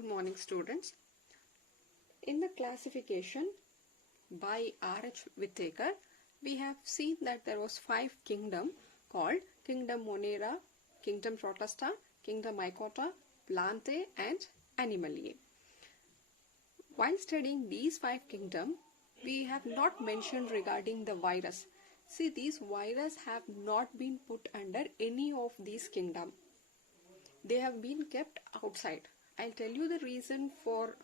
Good morning, students. In the classification by R.H. Whittaker, we have seen that there was 5 kingdom called Kingdom Monera, Kingdom Protista, Kingdom Mycota, Plantae and Animalia. While studying these 5 kingdom, we have not mentioned regarding the virus. See, these virus have not been put under any of these kingdom. They have been kept outside. I'll tell you the reason for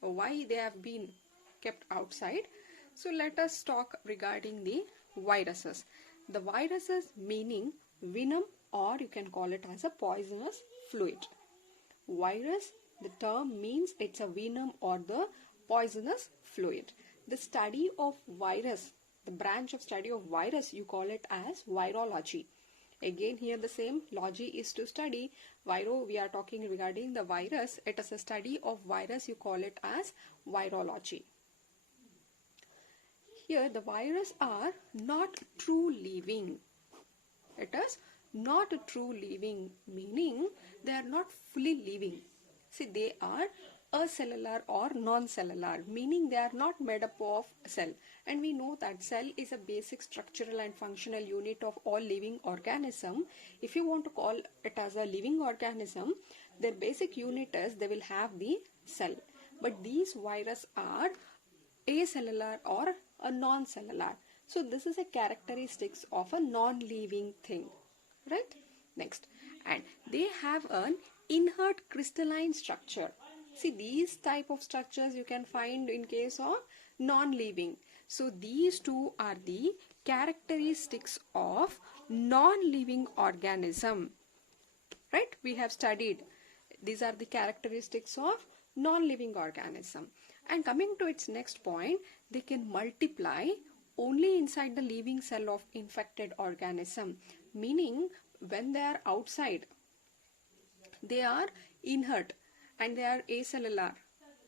why they have been kept outside. So let us talk regarding the viruses. The viruses meaning venom, or you can call it as a poisonous fluid. Virus, the term means it's a venom or the poisonous fluid. The study of virus, the branch of study of virus, you call it as virology. Again, here the same logy is to study. Viro, we are talking regarding the virus. It is a study of virus. You call it as virology. Here the virus are not true living. It is not a true living, meaning they are not fully living. See, they are acellular or non-cellular, meaning they are not made up of cell. And we know that cell is a basic structural and functional unit of all living organism. If you want to call it as a living organism, their basic unit is they will have the cell. But these viruses are acellular or a non-cellular. So this is a characteristics of a non-living thing, right? Next, and they have an inert crystalline structure. See, these type of structures you can find in case of non-living. So these two are the characteristics of non-living organism, right? We have studied these are the characteristics of non-living organism. And coming to its next point, they can multiply only inside the living cell of infected organism, meaning when they are outside, they are inert and they are acellular.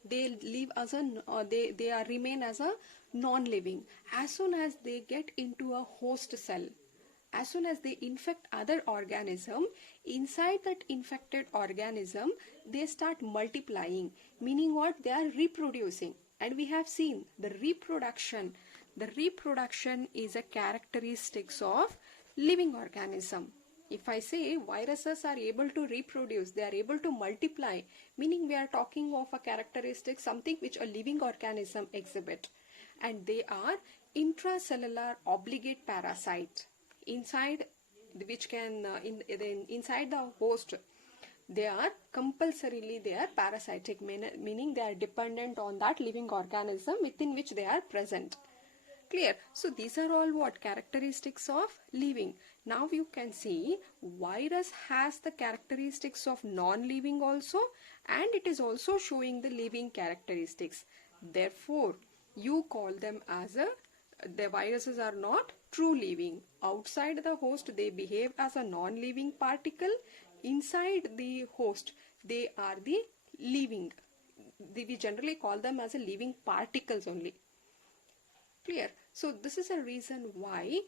They live as a remain as a non-living. As soon as they get into a host cell, as soon as they infect other organism, inside that infected organism, they start multiplying, meaning what? They are reproducing. And we have seen the reproduction. The reproduction is a characteristics of living organism. If I say viruses are able to reproduce, they are able to multiply, meaning we are talking of a characteristic, something which a living organism exhibit. And they are intracellular obligate parasite. Inside, which can inside the host, they are compulsorily parasitic, meaning they are dependent on that living organism within which they are present. Clear? So these are all what? Characteristics of living. Now you can see virus has the characteristics of non-living also, and it is also showing the living characteristics. Therefore, you call them as the viruses are not true living. Outside the host, they behave as a non-living particle. Inside the host, they are the living. We generally call them as a living particles only. Clear? So this is a reason why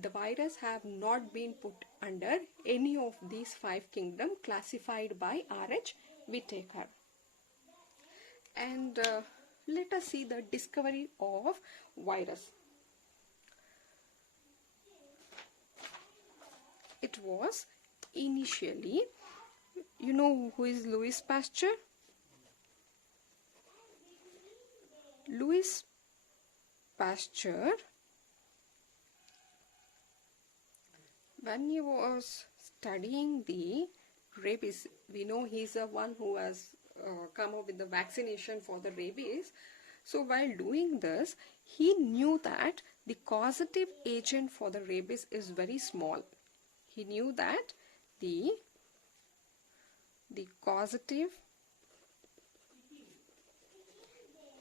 the virus have not been put under any of these 5 kingdom classified by R.H. Whittaker. And let us see the discovery of virus. It was initially, you know who is Louis Pasteur? Louis Pasteur, when he was studying the rabies, we know he is the one who has come up with the vaccination for the rabies. So while doing this, he knew that the causative agent for the rabies is very small. He knew that the causative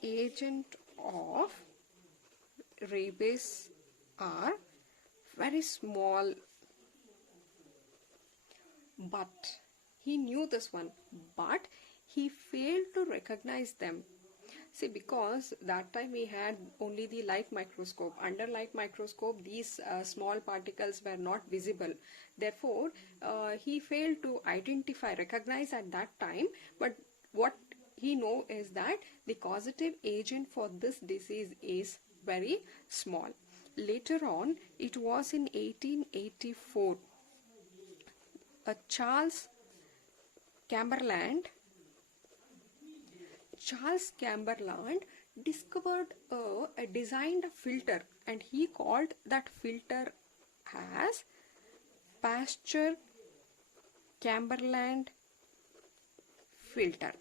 agent of rabies are very small, but he knew this one, but he failed to recognize them. See, because that time we had only the light microscope. Under light microscope, these small particles were not visible. Therefore, he failed to recognize at that time. But what he know is that the causative agent for this disease is very small. Later on, it was in 1884, Charles Chamberlain discovered a designed filter, and he called that filter as Pasteur Chamberlain filter.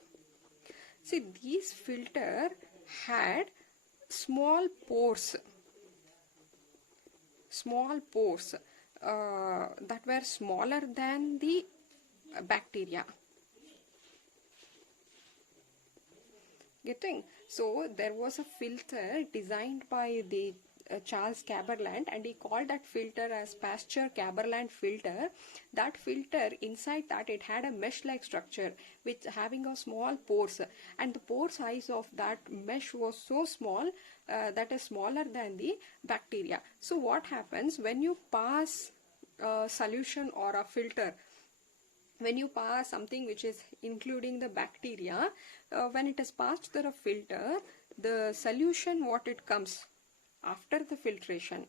See, these filter had small pores that were smaller than the bacteria. Getting? So there was a filter designed by the Charles Chamberlain, and he called that filter as Pasteur Chamberlain filter. That filter, inside that, it had a mesh-like structure with having a small pores, and the pore size of that mesh was so small that is smaller than the bacteria. So what happens when you pass a solution or a filter? When you pass something which is including the bacteria, when it is passed through a filter, the solution what it comes after the filtration.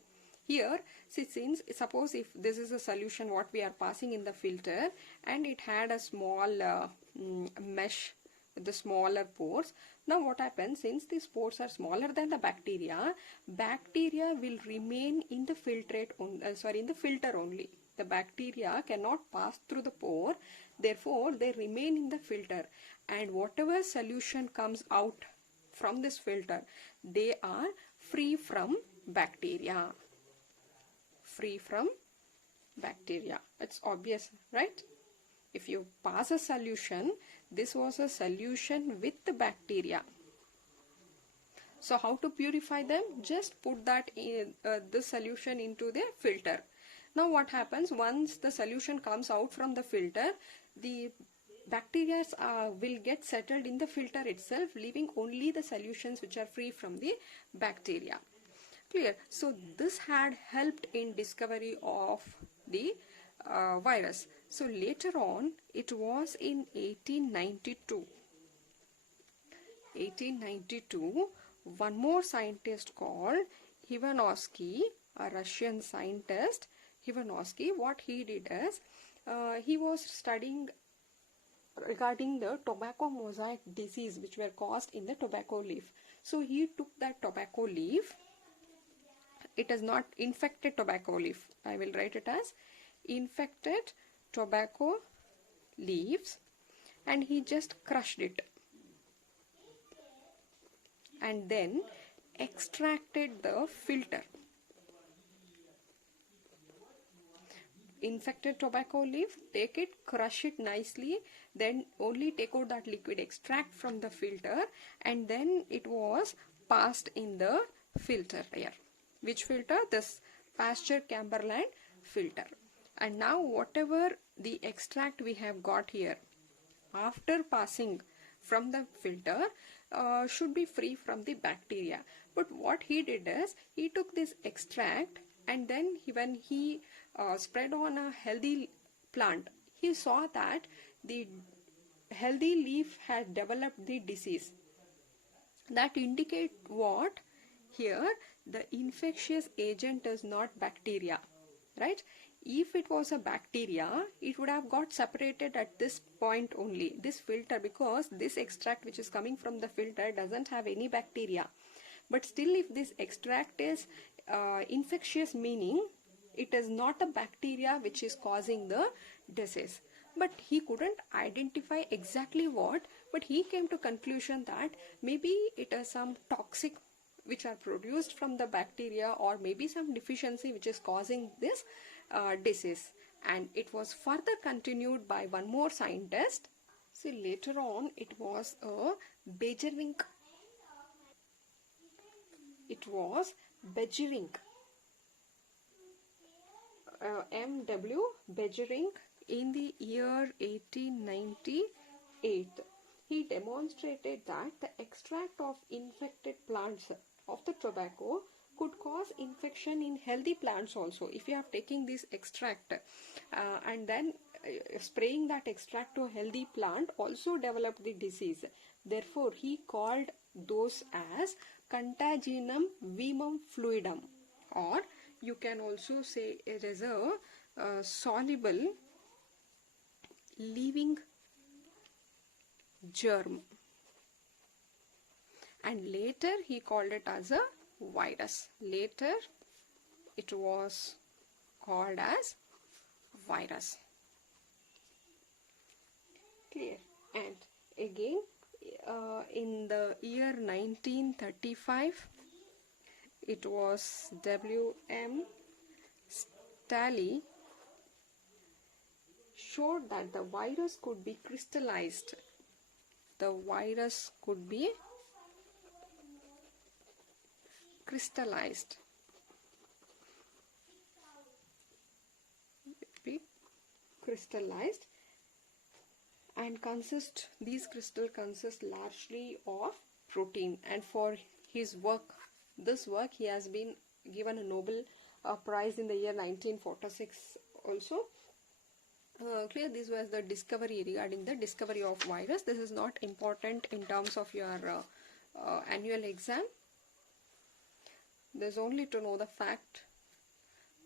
Here, see, since suppose if this is a solution what we are passing in the filter, and it had a small mesh with the smaller pores. Now what happens, since these pores are smaller than the bacteria will remain in the filtrate in the filter only. The bacteria cannot pass through the pore, therefore they remain in the filter, and whatever solution comes out from this filter, they are free from bacteria. Free from bacteria. It's obvious, right? If you pass a solution, this was a solution with the bacteria. So how to purify them? Just put that in the solution into the filter. Now what happens, once the solution comes out from the filter, the bacteria will get settled in the filter itself, leaving only the solutions which are free from the bacteria. Clear? So this had helped in discovery of the virus. So later on, it was in 1892, one more scientist called Ivanovsky, a Russian scientist. Ivanovsky, what he did is, he was studying regarding the tobacco mosaic disease which were caused in the tobacco leaf. So he took that tobacco leaf. It is not infected tobacco leaf. I will write it as infected tobacco leaves, and he just crushed it and then extracted the filter. Infected tobacco leaf, take it, crush it nicely, then only take out that liquid, extract from the filter, and then it was passed in the filter here. Which filter? This Pasteur Chamberlain filter. And now whatever the extract we have got here, after passing from the filter, should be free from the bacteria. But what he did is, he took this extract, and then when he spread on a healthy plant, he saw that the healthy leaf had developed the disease. That indicate what? Here the infectious agent is not bacteria, right? If it was a bacteria, it would have got separated at this point only, this filter, because this extract which is coming from the filter doesn't have any bacteria. But still, if this extract is infectious, meaning it is not a bacteria which is causing the disease. But he couldn't identify exactly what, but he came to conclusion that maybe it is some toxic which are produced from the bacteria, or maybe some deficiency which is causing this disease. And it was further continued by one more scientist. See, later on it was a Beijerinck. It was Beijerinck. M.W. Beijerinck, in the year 1898. He demonstrated that the extract of infected plants of the tobacco could cause infection in healthy plants also. If you are taking this extract and then spraying that extract to a healthy plant also developed the disease. Therefore, he called those as contagium vimum fluidum, or you can also say it is a soluble living germ. And later he called it as a virus. Later it was called as virus. Clear? And again, in the year 1935, it was W.M. Staley showed that the virus could be crystallized. The virus could be crystallized. And these crystals consist largely of protein. And for his work, he has been given a Nobel Prize in the year 1946 also. Clear? This was the discovery regarding the discovery of virus. This is not important in terms of your annual exam. There's only to know the fact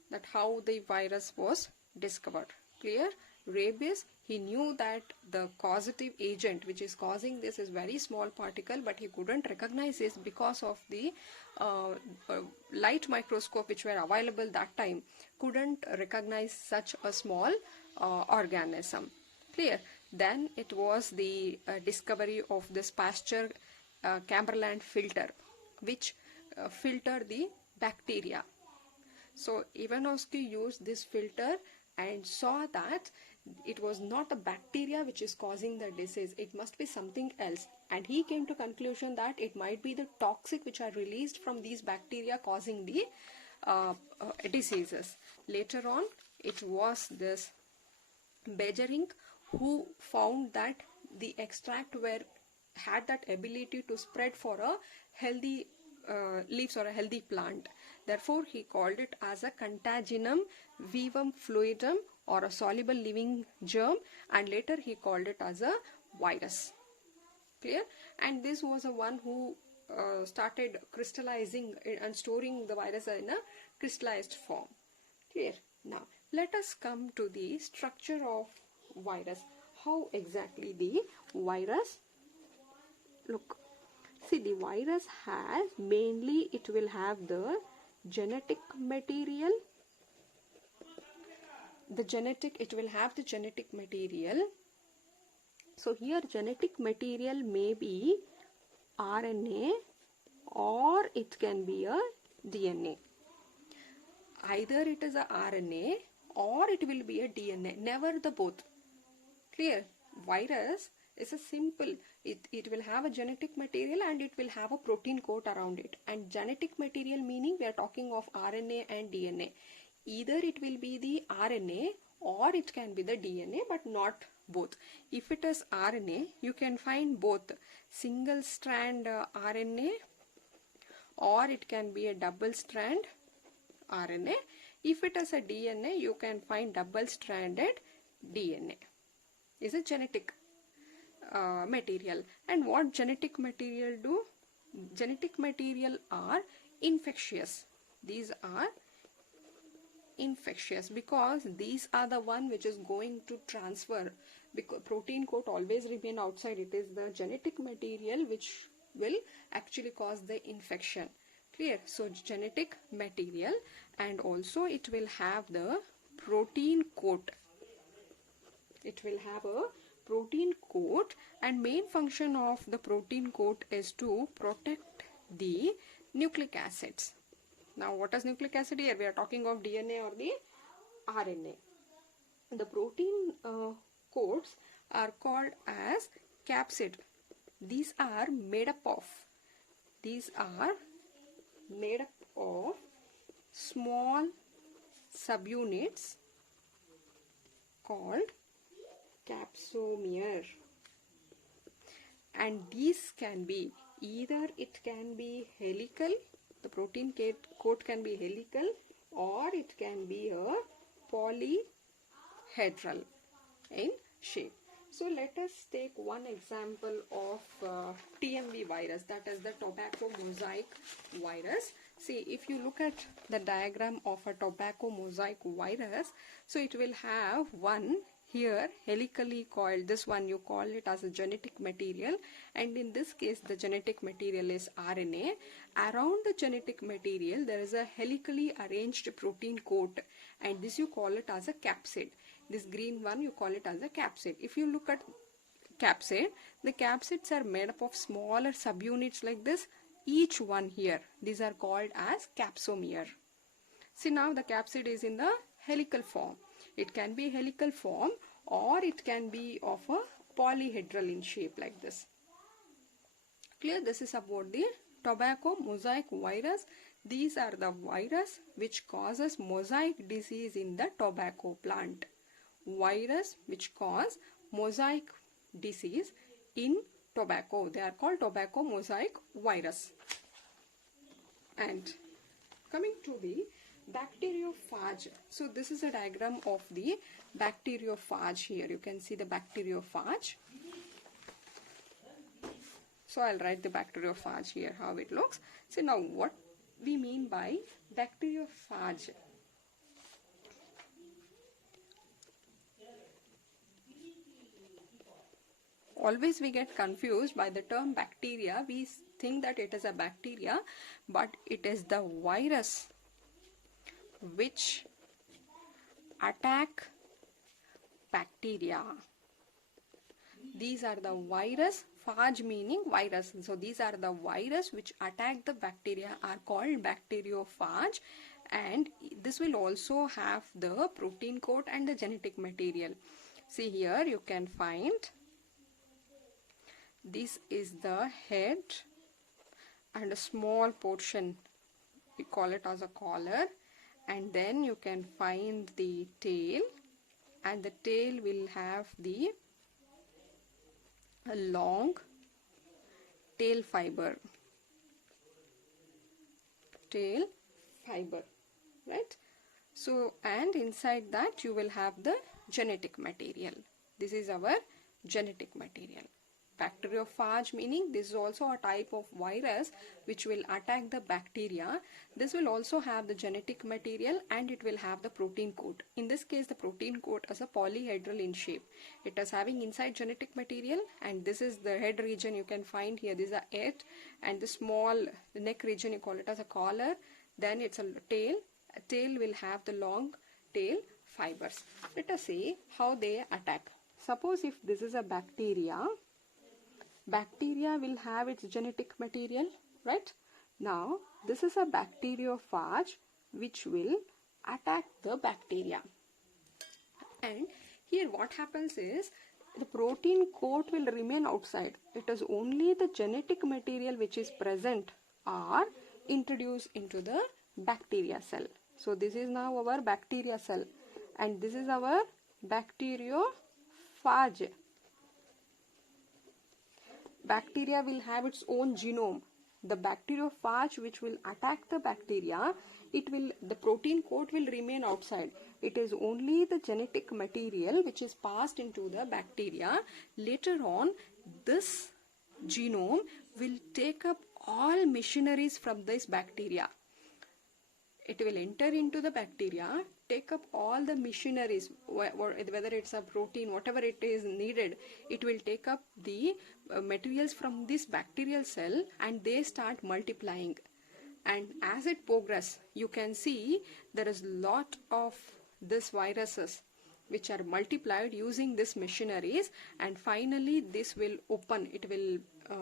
that how the virus was discovered. Clear? Rabies, he knew that the causative agent which is causing this is very small particle, but he couldn't recognize this because of the light microscope which were available that time couldn't recognize such a small organism. Clear? Then it was the discovery of this Pasteur Chamberlain filter, which filtered the bacteria. So Ivanovsky used this filter and saw that it was not the bacteria which is causing the disease, it must be something else, and he came to conclusion that it might be the toxic which are released from these bacteria causing the diseases. Later on, it was this Beijering who found that the extract had that ability to spread for a healthy leaves or a healthy plant. Therefore, he called it as a contagium vivum fluidum, or a soluble living germ, and later he called it as a virus. Clear? And this was the one who started crystallizing and storing the virus in a crystallized form. Clear? Now, let us come to the structure of virus. How exactly the virus look? See, the virus has mainly, it will have the genetic material. It will have the genetic material. So here genetic material may be RNA or it can be a DNA. Either it is a RNA or it will be a DNA, never the both. Clear? Virus is a simple, it will have a genetic material and it will have a protein coat around it. And genetic material meaning we are talking of RNA and DNA. Either it will be the RNA or it can be the DNA, but not both. If it is RNA, you can find both single strand RNA or it can be a double strand RNA. If it is a DNA, you can find double stranded DNA. Is a genetic material. And what genetic material do? Genetic material are infectious. These are infectious because these are the one which is going to transfer, because protein coat always remain outside. It is the genetic material which will actually cause the infection. Clear? So genetic material, and also it will have the protein coat. It will have a protein coat, and main function of the protein coat is to protect the nucleic acids. Now what is nucleic acid here? We are talking of DNA or the RNA. The protein coats are called as capsid. These are made up of small subunits called capsomere, and these can be either it can be helical, the protein coat can be helical, or it can be a polyhedral. in shape. So let us take one example of TMV virus, that is the tobacco mosaic virus. See, if you look at the diagram of a tobacco mosaic virus, so it will have one here helically coiled, this one you call it as a genetic material, and in this case the genetic material is RNA. Around the genetic material there is a helically arranged protein coat, and this you call it as a capsid. This green one you call it as a capsid. If you look at capsid, the capsids are made up of smaller subunits like this, each one here. These are called as capsomere. See, now the capsid is in the helical form. It can be helical form or it can be of a polyhedral in shape like this. Clear? This is about the tobacco mosaic virus. These are the virus which causes mosaic disease in the tobacco plant. Virus which cause mosaic disease in tobacco. They are called tobacco mosaic virus. And coming to the bacteriophage. So this is a diagram of the bacteriophage here. You can see the bacteriophage. So I'll write the bacteriophage here, how it looks. So now what we mean by bacteriophage. Always we get confused by the term bacteria. We think that it is a bacteria, but it is the virus which attack bacteria. These are the virus, phage meaning virus. So these are the virus which attack the bacteria are called bacteriophage, and this will also have the protein coat and the genetic material. See, here you can find this is the head and a small portion, we call it as a collar, and then you can find the tail, and the tail will have the a long tail fiber, right? So, and inside that you will have the genetic material. This is our genetic material. Bacteriophage meaning this is also a type of virus which will attack the bacteria. This will also have the genetic material and it will have the protein coat. In this case the protein coat is a polyhedral in shape. It is having inside genetic material, and this is the head region you can find here. This is a head, and the small neck region you call it as a collar. Then it's a tail. A tail will have the long tail fibers. Let us see how they attack. Suppose if this is a bacteria, bacteria will have its genetic material, right? Now this is a bacteriophage which will attack the bacteria, and here what happens is the protein coat will remain outside. It is only the genetic material which is present or introduced into the bacteria cell. So this is now our bacteria cell, and this is our bacteriophage. Bacteria will have its own genome. The bacteriophage which will attack the bacteria, the protein coat will remain outside. It is only the genetic material which is passed into the bacteria. Later on, this genome will take up all machineries from this bacteria. It will enter into the bacteria, take up all the machineries, whether it's a protein, whatever it is needed, it will take up the materials from this bacterial cell, and they start multiplying. And as it progresses, you can see there is lot of these viruses which are multiplied using these machineries, and finally this will open, it will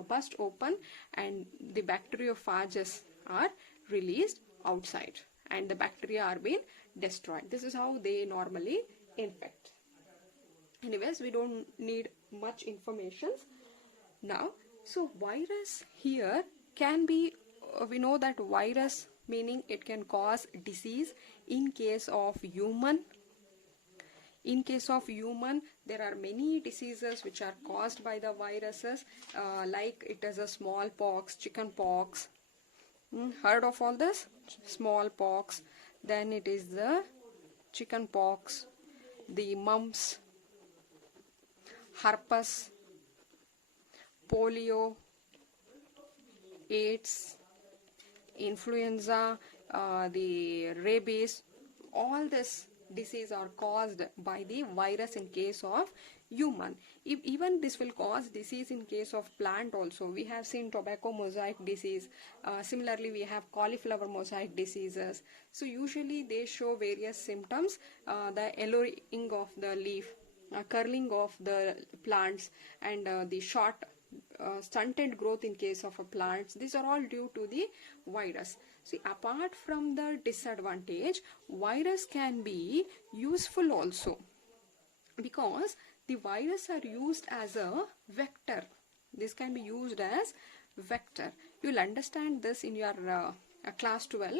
burst open, and the bacteriophages are released outside, and the bacteria are being destroyed. This is how they normally infect. Anyways, we don't need much information now. So virus here can be, we know that virus meaning it can cause disease in case of human. In case of human, there are many diseases which are caused by the viruses, like it is a smallpox, chicken pox. Heard of all this? Smallpox, then it is the chicken pox, the mumps, herpes, polio, AIDS, influenza, the rabies, all this disease are caused by the virus in case of human. Even this will cause disease in case of plant also. We have seen tobacco mosaic disease. Similarly, we have cauliflower mosaic diseases. So usually they show various symptoms, the yellowing of the leaf, curling of the plants, and the short stunted growth in case of a plants. These are all due to the virus. See, apart from the disadvantage, virus can be useful also, because the virus are used as a vector. This can be used as vector. You will understand this in your class 12,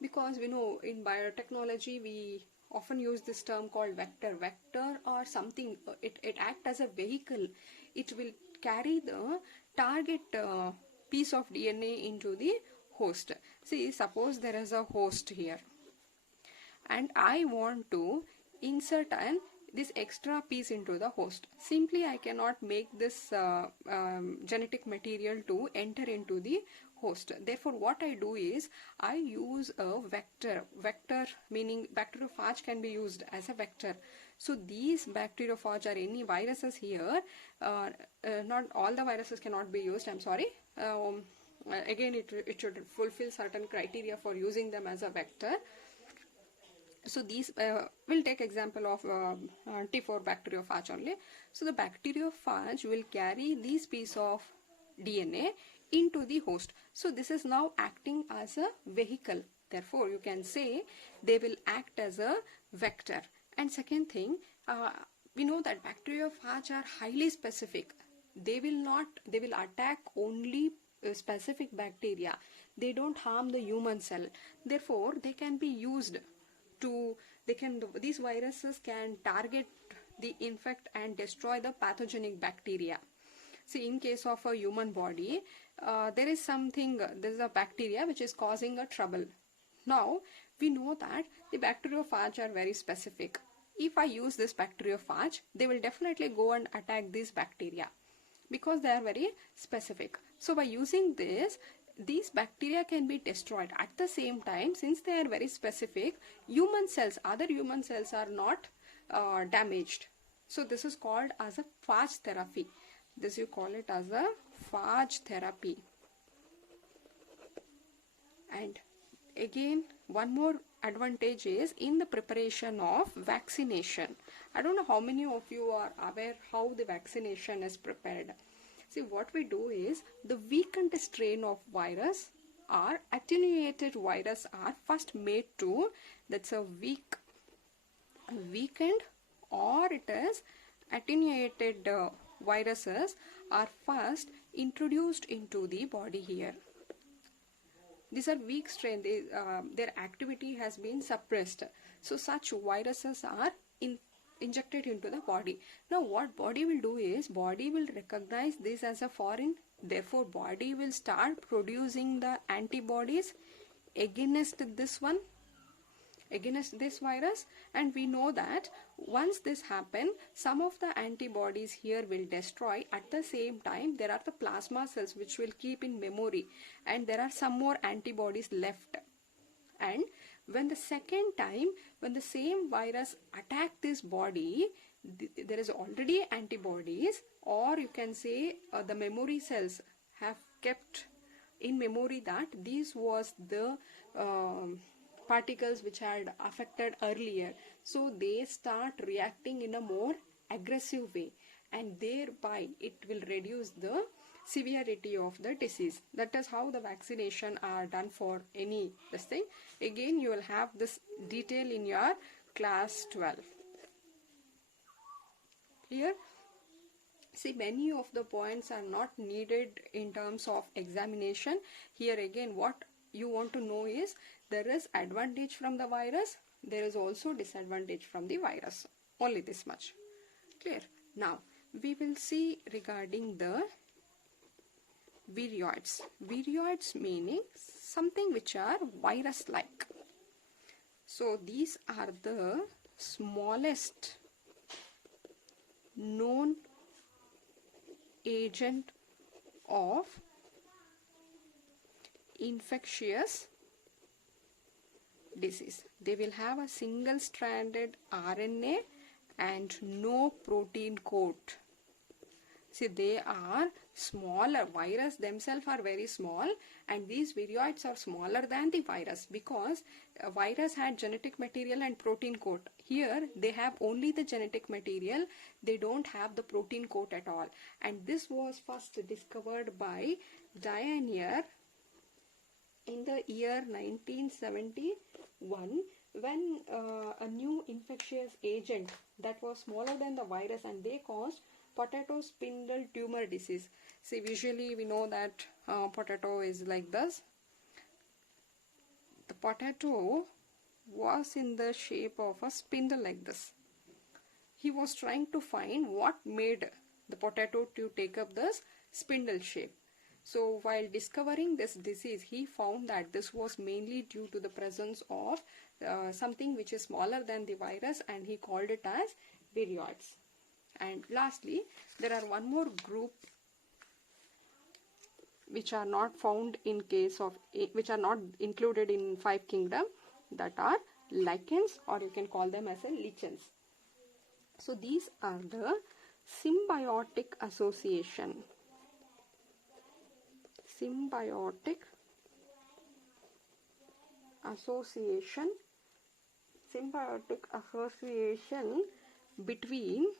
because we know in biotechnology we often use this term called vector. Vector or something, it acts as a vehicle. It will carry the target piece of DNA into the host. See, suppose there is a host here and I want to insert this extra piece into the host. Simply I cannot make this genetic material to enter into the host. Therefore what I do is I use a vector. Vector meaning bacteriophage can be used as a vector. So these bacteriophage or any viruses here, not all the viruses cannot be used, I'm sorry. Again it should fulfill certain criteria for using them as a vector. So these we'll take example of T4 bacteriophage only. So the bacteriophage will carry this piece of DNA into the host. So this is now acting as a vehicle. Therefore you can say they will act as a vector. And second thing, we know that bacteriophage are highly specific. They will attack only specific bacteria. They don't harm the human cell. Therefore they can be used to, these viruses can target the infect and destroy the pathogenic bacteria. See, in case of a human body, there is a bacteria which is causing a trouble. Now we know that the bacteriophage are very specific. If I use this bacteriophage, they will definitely go and attack this bacteria because they are very specific. So by using this, these bacteria can be destroyed. At the same time, since they are very specific, other human cells are not damaged. So this is called as a phage therapy. This you call it as a phage therapy. And again, one more advantage is in the preparation of vaccination. I don't know how many of you are aware how the vaccination is prepared. See, what we do is the weakened strain of virus or attenuated virus are first made to, that's a weakened or it is attenuated viruses are first introduced into the body here. These are weak strain, their activity has been suppressed. So such viruses are injected into the body. Now what body will do is, body will recognize this as a foreign. Therefore body will start producing the antibodies against this one, against this virus. And we know that once this happens, some of the antibodies here will destroy. At the same time, there are the plasma cells which will keep in memory, and there are some more antibodies left. And when the second time, when the same virus attack this body, there is already antibodies, or you can say the memory cells have kept in memory that this was the particles which had affected earlier. So they start reacting in a more aggressive way, and thereby it will reduce the severity of the disease. That is how the vaccination are done for any this thing. Again, you will have this detail in your class 12. Clear? See, many of the points are not needed in terms of examination. Here again, what you want to know is there is advantage from the virus, there is also disadvantage from the virus. Only this much. Clear? Now we will see regarding the virioids. Virioids meaning something which are virus like. So these are the smallest known agent of infectious disease. They will have a single stranded RNA and no protein coat. See, they are smaller. Virus themselves are very small, and these virioids are smaller than the virus, because a virus had genetic material and protein coat. Here they have only the genetic material, they don't have the protein coat at all. And this was first discovered by Danier in the year 1971, when a new infectious agent that was smaller than the virus, and they caused potato spindle tumor disease. See, visually we know that potato is like this. The potato was in the shape of a spindle like this. He was trying to find what made the potato to take up this spindle shape. So while discovering this disease, he found that this was mainly due to the presence of something which is smaller than the virus, and he called it as virioids. And lastly, there are one more group which are not found in case of, which are not included in 5 kingdom, that are lichens, or you can call them as a lichens. So these are the symbiotic association. Symbiotic association between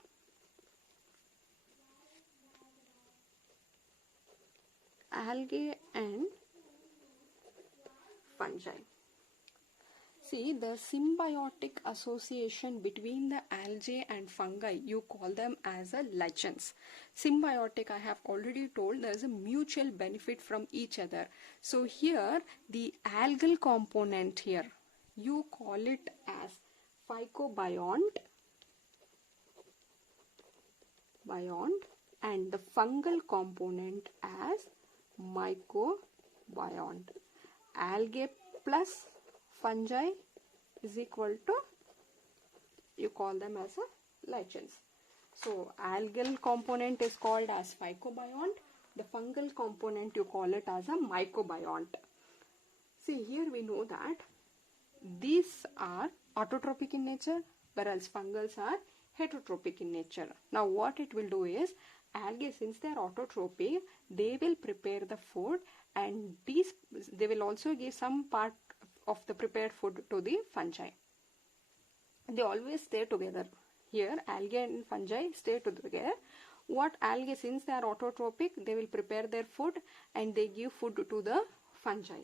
algae and fungi. See, the symbiotic association between the algae and fungi, you call them as a lichens. Symbiotic, I have already told, there is a mutual benefit from each other. So here, the algal component here, you call it as phycobiont, and the fungal component as mycobiont. Algae plus fungi is equal to, you call them as a lichens. So algal component is called as phycobiont, the fungal component you call it as a mycobiont. See, here we know that these are autotrophic in nature, whereas fungals are heterotrophic in nature. Now what it will do is, algae, since they are autotrophic, they will prepare the food, and they will also give some part of the prepared food to the fungi. They always stay together. Here algae and fungi stay together. What algae, since they are autotrophic, they will prepare their food and they give food to the fungi.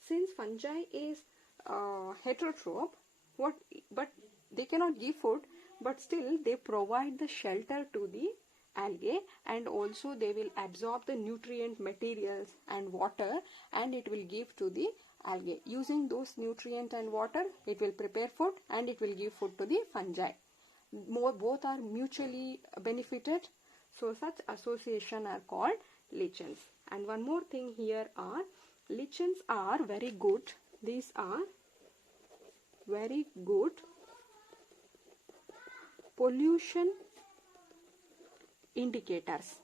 Since fungi is heterotroph, but they cannot give food, but still they provide the shelter to the algae, and also they will absorb the nutrient materials and water, and it will give to the algae. Using those nutrient and water, it will prepare food and it will give food to the fungi. Both are mutually benefited, so such association are called lichens. And one more thing here are, lichens are very good. These are very good pollution indicators.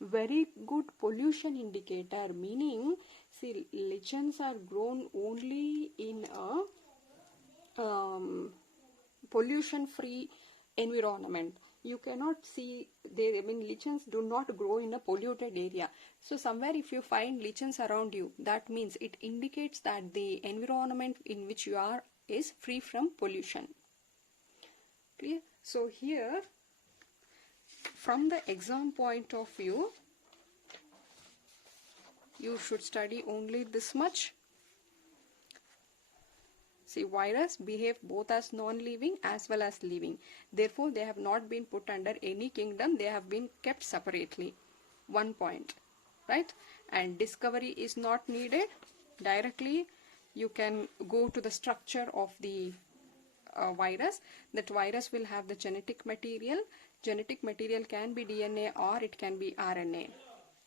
Very good pollution indicator, meaning, see, lichens are grown only in a pollution free environment. You cannot see, lichens do not grow in a polluted area. So somewhere if you find lichens around you, that means it indicates that the environment in which you are is free from pollution. Clear? So here, from the exam point of view, you should study only this much. See, virus behave both as non-living as well as living. Therefore, they have not been put under any kingdom. They have been kept separately. 1 point, right? And discovery is not needed. Directly, you can go to the structure of the virus. That virus will have the genetic material. Genetic material can be DNA or it can be RNA.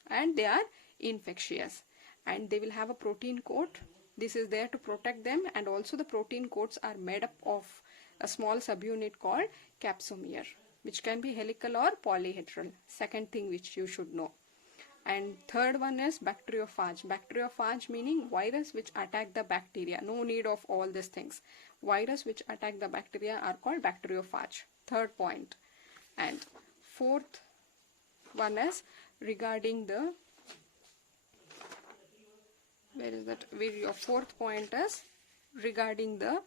And they are infectious. And they will have a protein coat. This is there to protect them, and also the protein coats are made up of a small subunit called capsomere. which can be helical or polyhedral. Second thing which you should know. And third one is bacteriophage. Bacteriophage meaning virus which attack the bacteria. No need of all these things. Virus which attack the bacteria are called bacteriophage. Third point. And fourth one is regarding the, where is that? Fourth point is regarding the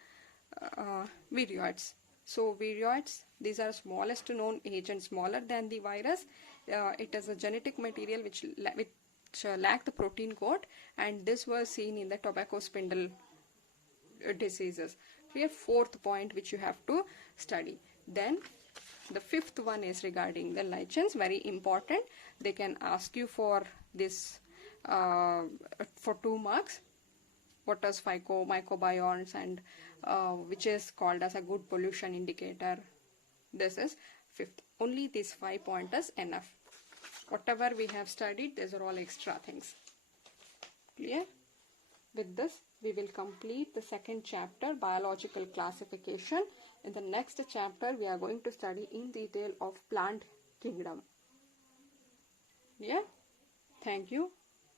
virioids. So virioids, these are smallest known agent, smaller than the virus. It is a genetic material which lack the protein coat, and this was seen in the tobacco spindle diseases. Here, fourth point which you have to study. Then the fifth one is regarding the lichens, very important. They can ask you for this for 2 marks. What is mycobionts, and which is called as a good pollution indicator. This is fifth. Only these 5 pointers enough. Whatever we have studied, these are all extra things. Clear? With this, we will complete the second chapter, biological classification. In the next chapter, we are going to study in detail of plant kingdom. Yeah? Thank you.